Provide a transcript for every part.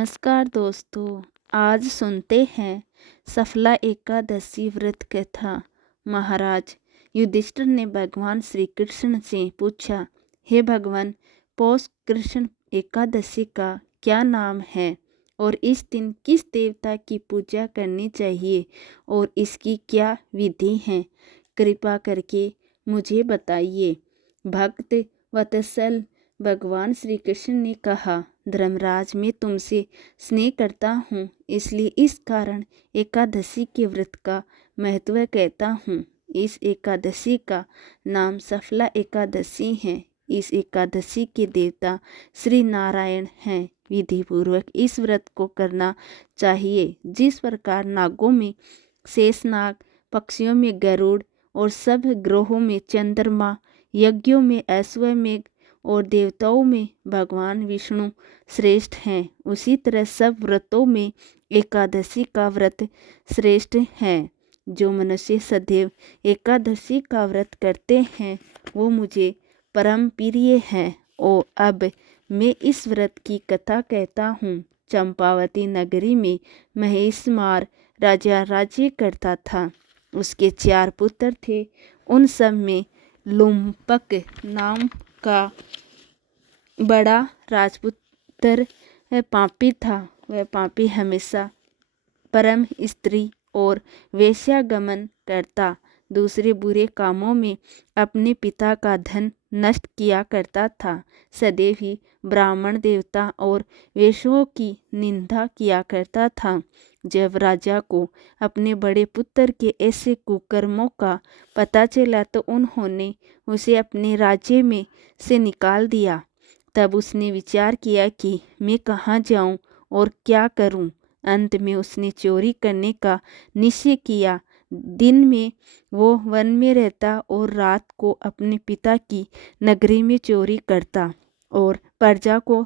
नमस्कार दोस्तों। आज सुनते हैं सफला एकादशी व्रत कथा। महाराज युधिष्ठिर ने भगवान श्री कृष्ण से पूछा, हे भगवान, पौष कृष्ण एकादशी का क्या नाम है और इस दिन किस देवता की पूजा करनी चाहिए और इसकी क्या विधि है? कृपा करके मुझे बताइए। भक्त वत्सल भगवान श्री कृष्ण ने कहा, धर्मराज, मैं तुमसे स्नेह करता हूँ, इसलिए इस कारण एकादशी के व्रत का महत्व कहता हूँ। इस एकादशी का नाम सफला एकादशी है। इस एकादशी के देवता श्री नारायण हैं। विधि पूर्वक इस व्रत को करना चाहिए। जिस प्रकार नागों में शेषनाग, पक्षियों में गरुड़ और सब ग्रहों में चंद्रमा, यज्ञों में अश्वमेघ और देवताओं में भगवान विष्णु श्रेष्ठ हैं, उसी तरह सब व्रतों में एकादशी का व्रत श्रेष्ठ है। जो मनुष्य सदैव एकादशी का व्रत करते हैं वो मुझे परम प्रिय है। और अब मैं इस व्रत की कथा कहता हूँ। चंपावती नगरी में महेशमार राजा राज्य करता था। उसके 4 पुत्र थे। उन सब में लुम्पक नाम का बड़ा राजपुत्र पापी था। वह पापी हमेशा परम स्त्री और वेश्यागमन करता, दूसरे बुरे कामों में अपने पिता का धन नष्ट किया करता था, सदैव ही ब्राह्मण देवता और वेश्यों की निंदा किया करता था। जब राजा को अपने बड़े पुत्र के ऐसे कुकर्मों का पता चला तो उन्होंने उसे अपने राज्य में से निकाल दिया। तब उसने विचार किया कि मैं कहाँ जाऊं और क्या करूं। अंत में उसने चोरी करने का निश्चय किया। दिन में वो वन में रहता और रात को अपने पिता की नगरी में चोरी करता और प्रजा को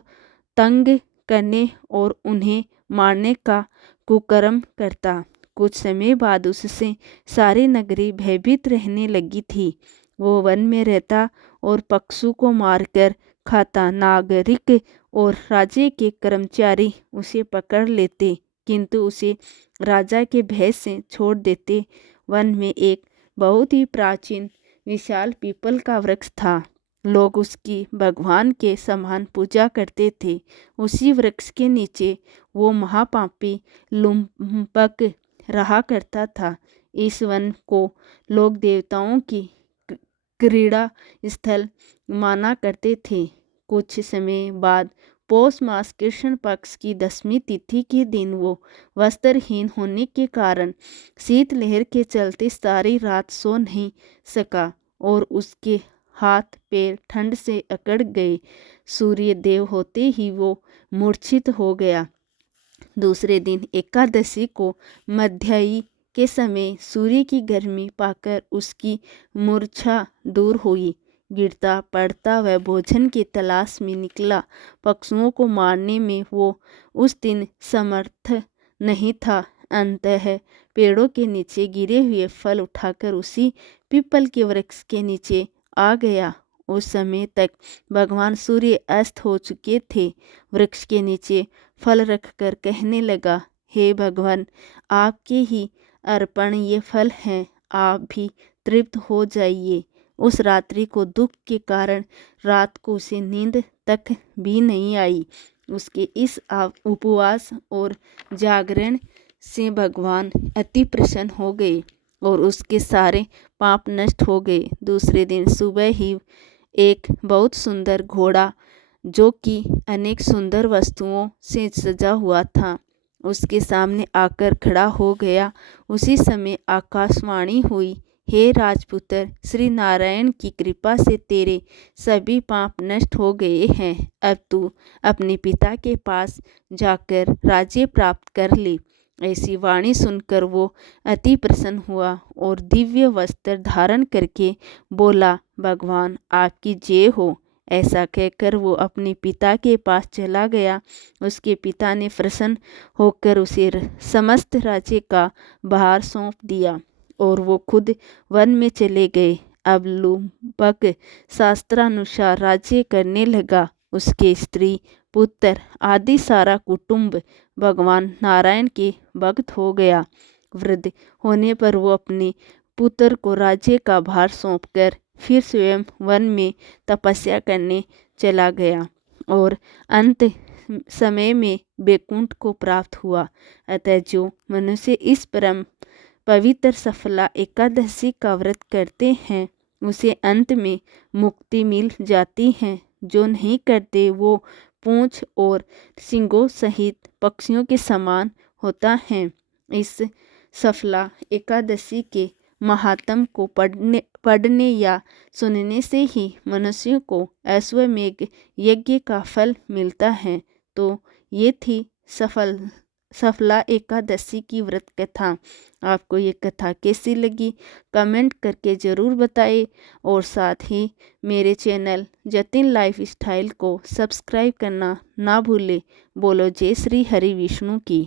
तंग करने और उन्हें मारने का कुकर्म करता। कुछ समय बाद उससे सारी नगरी भयभीत रहने लगी थी। वो वन में रहता और पशु को मारकर खाता। नागरिक और राज्य के कर्मचारी उसे पकड़ लेते, किंतु उसे राजा के भय से छोड़ देते। वन में एक बहुत ही प्राचीन विशाल पीपल का वृक्ष था। लोग उसकी भगवान के समान पूजा करते थे। उसी वृक्ष के नीचे वो महापापी लुम्पक रहा करता था। इस वन को लोग देवताओं की क्रीड़ा स्थल माना करते थे। कुछ समय बाद पौष मास कृष्ण पक्ष की 10वीं तिथि के दिन वो वस्त्रहीन होने के कारण शीतलहर के चलते सारी रात सो नहीं सका और उसके हाथ पैर ठंड से अकड़ गए। सूर्य देव होते ही वो मूर्छित हो गया। दूसरे दिन एकादशी को मध्याह्न के समय सूर्य की गर्मी पाकर उसकी मूर्छा दूर हुई। गिरता पड़ता वह भोजन की तलाश में निकला। पशुओं को मारने में वो उस दिन समर्थ नहीं था। अंततः पेड़ों के नीचे गिरे हुए फल उठाकर उसी पीपल के वृक्ष के नीचे आ गया। उस समय तक भगवान सूर्य अस्त हो चुके थे। वृक्ष के नीचे फल रखकर कहने लगा, हे भगवान, आपके ही अर्पण ये फल हैं, आप भी तृप्त हो जाइए। उस रात्रि को दुख के कारण रात को उसे नींद तक भी नहीं आई। उसके इस उपवास और जागरण से भगवान अति प्रसन्न हो गए और उसके सारे पाप नष्ट हो गए। दूसरे दिन सुबह ही एक बहुत सुंदर घोड़ा, जो कि अनेक सुंदर वस्तुओं से सजा हुआ था, उसके सामने आकर खड़ा हो गया। उसी समय आकाशवाणी हुई, हे राजपुत्र, श्री नारायण की कृपा से तेरे सभी पाप नष्ट हो गए हैं। अब तू अपने पिता के पास जाकर राज्य प्राप्त कर ले। ऐसी वाणी सुनकर वो अति प्रसन्न हुआ और दिव्य वस्त्र धारण करके बोला, भगवान, आपकी जय हो। ऐसा कहकर वो अपने पिता के पास चला गया। उसके पिता ने प्रसन्न होकर उसे समस्त राज्य का भार सौंप दिया और वो खुद वन में चले गए। अब लुम्पक शास्त्रानुसार राज्य करने लगा। उसके स्त्री पुत्र आदि सारा कुटुंब भगवान नारायण के भक्त हो गया। वृद्ध होने पर वो अपने पुत्र को राज्य का भार सौंपकर फिर स्वयं वन में तपस्या करने चला गया और अंत समय में बैकुंठ को प्राप्त हुआ। अतः जो मनुष्य इस परम पवित्र सफला एकादशी का व्रत करते हैं उसे अंत में मुक्ति मिल जाती है। जो नहीं करते वो पूंछ और सींगों सहित पक्षियों के समान होता है। इस सफला एकादशी के महात्म को पढ़ने या सुनने से ही मनुष्यों को अश्वमेध यज्ञ का फल मिलता है। तो ये थी सफला एकादशी की व्रत कथा। आपको ये कथा कैसी लगी कमेंट करके ज़रूर बताएं और साथ ही मेरे चैनल जतिन लाइफ स्टाइल को सब्सक्राइब करना ना भूलें। बोलो जय श्री हरि विष्णु की।